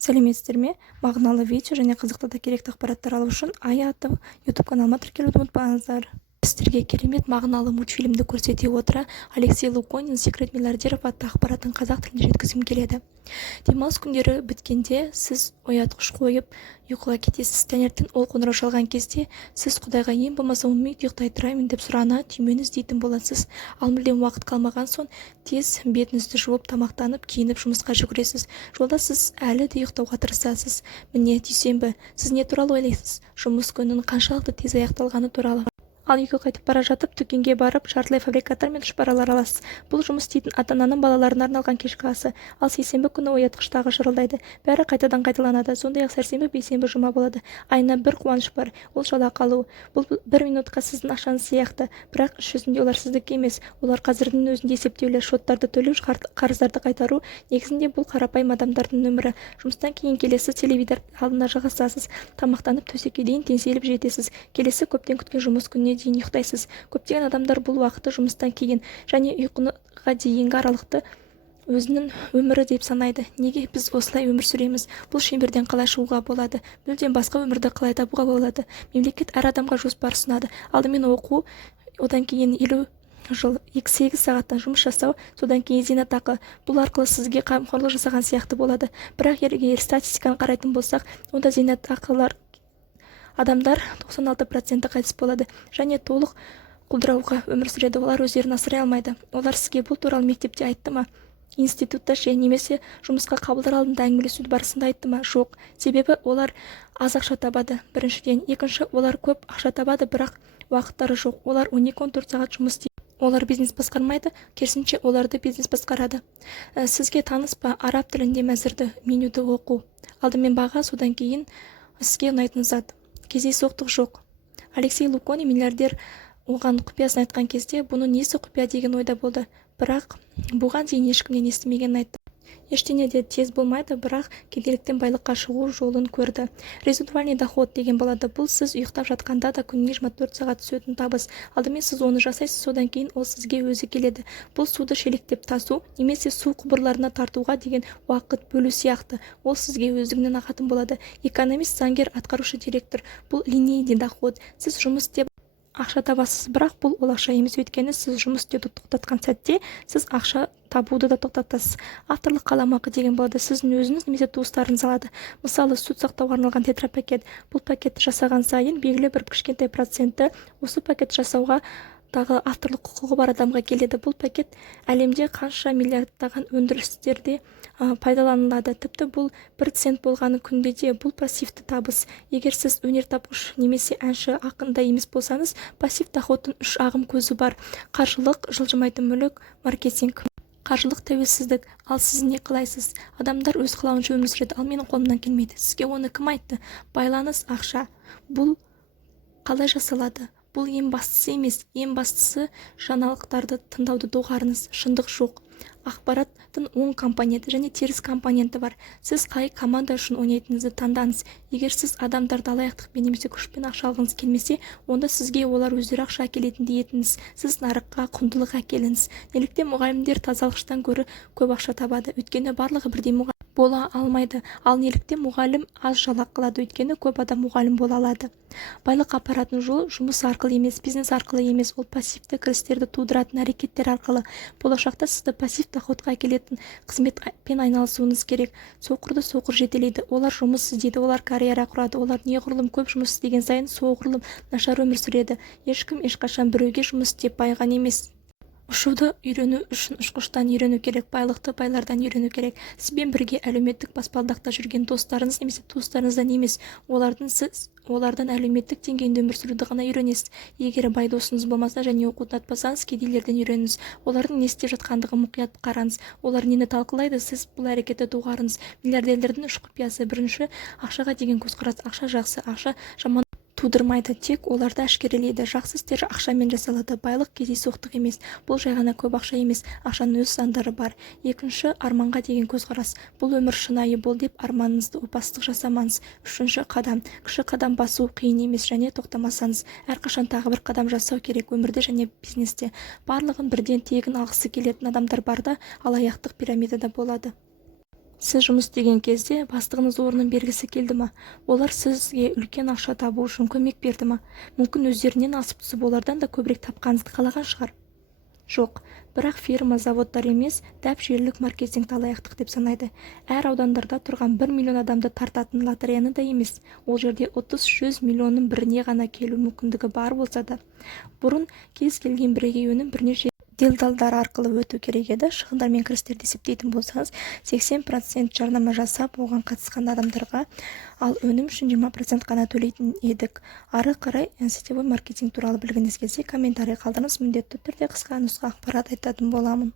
Сәлеметсіздер ме? Мағыналы видео және қызықты да керекті ақпараттар алу үшін Ая атты YouTube каналыма тіркелуді ұмытпаңыздар. Сіздерге керемет мағыналы мультфильмді көрсете отыра Алексей Луконин «Секрет миллиардеров» атты ақпаратын қазақ тілінде жеткізгім келеді. Демалыс күндері біткенде сіз оятқыш қойып ұйқыға кетесіз. Таңертең ол қоңырау шалған кезде сіз Құдайға ең болмаса 10 минут ұйықтай тұрайын деп сұрана түймені іздейтін боласыз. Ал мүлдем уақыт қалмаған соң тез бетіңізді жуып, тамақтанып, киініп жұмысқа жүгіресіз. Жолда сіз әлі де ұйықтауға тырысасыз. Міне дүйсенбі. Сіз не туралы ойлайсыз? Жұмыс күнінің қаншалықты тез аяқталғаны туралы. Ал үйге қайтып бара жатып, дүкенге барып, жартылай фабрикаттар мен тұшпаралар аласыз. Бұл жұмыс істейтін ата-ананың балаларына арналған кешкі асы. Ал сейсенбі күні оятқыштағы шырылдайды. Бәрі қайтадан қайталанады. Сондай-ақ сәрсенбі, бейсенбі, жұма болады. Айына бір қуаныш бар. Ол жалақы алу. Бұл 1 минутқа сіздің ақшаңыз сияқты. Бірақ іс жүзінде олар сіздікі емес. Олар қазірдің өзінде есептеулі, шоттарды төлеу, қарыздарды қайтару. Негізінде бұл қарапайым адамдардың өмірі. Жұмыстан кейін келесі телевизор алдына жайғасасыз. Тамақтанып төсекке дейін теңселіп жетесіз. Келесі көптен күткен жұмыс күніне дейін ұйықтайсыз. Көптеген адамдар бұл уақытты жұмыстан кейін және ұйқыға дейінгі аралықты өзінің өмірі деп санайды. Неге біз осылай өмір сүреміз? Бұл шеңберден қалай шығуға болады? Мүлдем басқа өмірді қалай табуға болады? Мемлекет әр адамға жоспар ұсынады. Алдымен оқу, одан кейін 50 жыл 8 сағаттан жұмыс жасау, содан кейін зейнетақы. Бұл арқылы сізге қамқорлық жасаған сияқты болады. Бірақ егер статистиканы қарайтын болсақ, онда зейнетақылар адамдар 96% қайтыс болады және толық құлдырауға өмір сүреді. Олар өздерін асырай алмайды. Олар сізге бұл туралы мектепте айтты ма? Институтта немесе жұмысқа қабылдар алдында әңгімелесу барысында айтты ма? Жоқ. Себебі олар аз ақша табады. Біріншіден, екінші, олар көп ақша табады, бірақ уақыттары жоқ. Олар 12-14 сағат жұмыс істейді. Олар бизнес басқармайды, керісінше оларды бизнес басқарады. Сізге таныс па? Араб тілінде мәзірді, менюді оқу. Алдымен баға, содан кейін сізге ұнайтын зат. Кездейсоқтық жоқ. Алексей Луконин миллиардер оған құпиясын айтқан кезде бұны несі құпия деген ойда болды. Бірақ бұған дейін ешкімнен естімегенін айтты. Ештеңе де тез болмайды, бірақ кедейліктен байлыққа шығу жолын көрді. Резидуальный доход деген болады. Бұл сіз ұйықтап жатқанда да күніне 24 сағат түсетін табыс. Алдымен сіз оны жасайсыз, содан кейін ол сізге өзі келеді. Бұл суды шелектеп тасу немесе су құбырларына тартуға деген уақыт бөлу сияқты. Ол сізге өздігінен ағатын болады. Экономист, заңгер, атқарушы директор. Бұл линейный доход. Сіз жұмыс істеп ақша табасыз, бірақ бұл ол ақша емес, өйткені сіз жұмыс істеуді тоқтатқан сәтте сіз ақша табуды да тоқтатасыз. Авторлық қаламақы деген болады. Сіздің өзіңіз немесе туыстарыңыз алады. Мысалы, сүт сақтауға арналған тетрапакет. Бұл пакетті жасаған сайын белгілі бір кішкентай проценті осы пакет жасауға тағы авторлық құқығы бар адамға келеді. Бұл пакет әлемде қанша миллиардтаған өндірістерде пайдаланылады. Тіпті бұл 1 цент болғаны күнде де бұл пассивті табыс. Егер сіз өнертапқыш немесе әнші, ақында емес болсаңыз, пассив доходтың 3 ағым көзі бар. Қаржылық, жылжымайтын мүлік, маркетинг. Қаржылық тәуелсіздік. Ал сіз не қалайсыз? Адамдар өз қалауынша өмір сүреді, ал менің қолымнан келмейді. Сізге оны кім айтты? Байланыс, ақша. Бұл қалай жасалады? Бұл ең бастысы емес, ең бастысы жаңалықтарды тыңдауды доғарыңыз. Шындық жоқ. Ақпараттың оң компоненті және теріс компоненті бар. Сіз қай команда үшін ойнайтыныңызды таңдаңыз. Егер сіз адамдарды алаяқтықпен немесе күшпен ақша алғыңыз келмесе, онда сізге олар өздері ақша әкелетіндей етіңіз. Сіз нарыққа құндылық әкеліңіз. Неліктен мұғалімдер тазалықштан гөрі көп ақша табады? Өйткені барлығы бірдей мұғалім бола алмайды. Ал неліктен мұғалім аз жалақы алады? Өйткені көп адам мұғалім бола алады. Байлық апаратын жол жұмыс арқылы емес, бизнес арқылы емес, ол пассивті кірістерді тудыратын әрекеттер арқылы. Болашақта сізді пассив доходқа әкелетін қызметпен айналысуыңыз керек. Соқырды соқыр жетелейді. Олар жұмыс іздейді, олар карьера құрады. Олар неғұрлым көп жұмыс істеген сайын соғұрлым нашар өмір сүреді. Ешкім ешқашан біреуге жұмыс істеп байыған емес. Ұшуды үйрену үшін ұшқыштан үйрену керек, байлықты байлардан үйрену керек. Сізбен бірге әлеуметтік баспалдақта жүрген достарыңыз немесе туыстарыңыздан емес, олардан әлеуметтік деңгейінде өмір сүруді ғана үйренесіз. Егер бай досыңыз болмаса және оқуды ұнатпасаңыз, кедейлерден үйреніңіз. Олардың не істеп жатқандығын мұқият қараңыз. Олар нені талқылайды, сіз бұл әрекетті доғарыңыз. Миллиардерлердің үш құпиясы. Бірінші, ақшаға деген көзқарас. Ақша жақсы, ақша жаман тудырмайды, тек оларды әшкерелейді. Жақсы істер ақшамен жасалады. Байлық кездейсоқтық емес. Бұл жай ғана көп ақша емес, ақшаның өз заңдары бар. Екінші, арманға деген көзқарас. Бұл өмір шынайы бол деп арманыңызды опасыздық жасамаңыз. Үшінші қадам. Кіші қадам басу қиын емес және тоқтамасаңыз. Әрқашан тағы бір қадам жасау керек өмірде және бизнесте. Барлығын бірден тегін алғысы келетін адамдар бар да, алаяқтық пирамидада болады. Сіз жұмыс істеген кезде бастығыңыз орнын бергісі келді ма? Олар сізге үлкен ақша табу үшін көмек берді ма? Мүмкін өздерінен асып түсіп олардан да көбірек тапқаныңызды қалаған шығар. Жоқ, бірақ фирма, заводтар емес, дәп жүйелік маркетинг алаяқтық деп санайды. Әр аудандарда тұрған 1 миллион адамды тартатын лотереяны да емес. Ол жерде 30-100 миллионның біріне ғана келу мүмкіндігі бар болса да, бұрын кез келген бірегей өнім бірнеше делдалдар арқылы өту керек еді. Шығындар мен кірістерді есептейтін болсаңыз, 80% жарнама жасап, оған қатысқан адамдарға, ал өнім үшін 20% қана төлейтін едік. Ары қарай сетевой маркетинг туралы білгіңіз келсе, комментарий қалдырыңыз, міндетті түрде қысқа нұсқа ақпарат айтатын боламын.